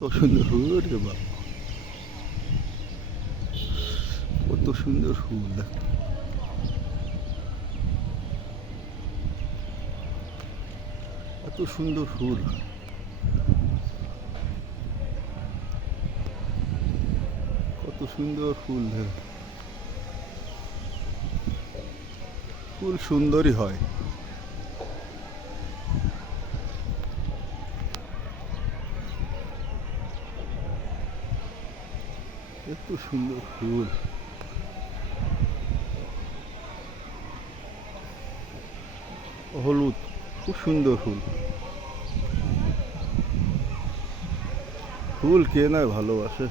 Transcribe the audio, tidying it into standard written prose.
কত সুন্দর ফুল রে বাবা, কত সুন্দর ফুল দেখ। এত সুন্দর ফুল, কত সুন্দর ফুল দেখ। ফুল সুন্দরই হয়। এত সুন্দর ফুল, হলুদ, খুব সুন্দর ফুল। ফুল কে না ভালোবাসে।